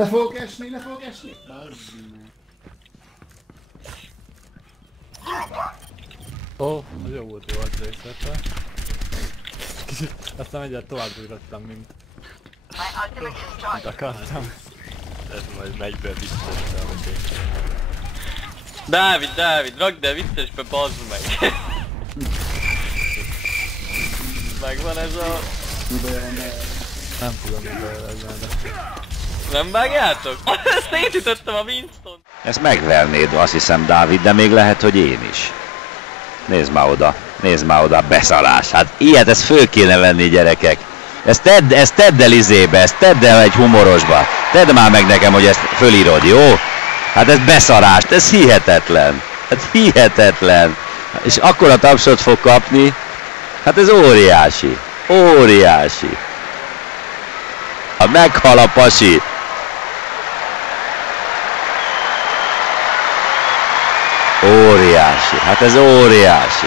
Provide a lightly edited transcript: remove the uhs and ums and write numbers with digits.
Le fogok esni, le fogok esni! Ó, az jó volt, jó az részletre. Aztán egyet tovább ugrottam, mint akartam. Ez majd megy be biztos, oké. Dávid, rakd el vicces be, bazd meg! Megvan ez a... Nem tudom, hogy bejelenteni. Nem vágjátok? Szétütöttem a Winston-t! Ezt megvernéd, azt hiszem, Dávid, de még lehet, hogy én is. Nézd már oda, beszalás. Hát ilyet, ezt föl kéne venni, gyerekek. Ezt tedd el izébe, ezt tedd el egy humorosba. Tedd már meg nekem, hogy ezt fölírod, jó? Hát ez beszarást, ez hihetetlen. Hát hihetetlen. És akkora tapsot fog kapni. Hát ez óriási. Óriási. Meghal a pasi. Óriási. Hát ez óriási.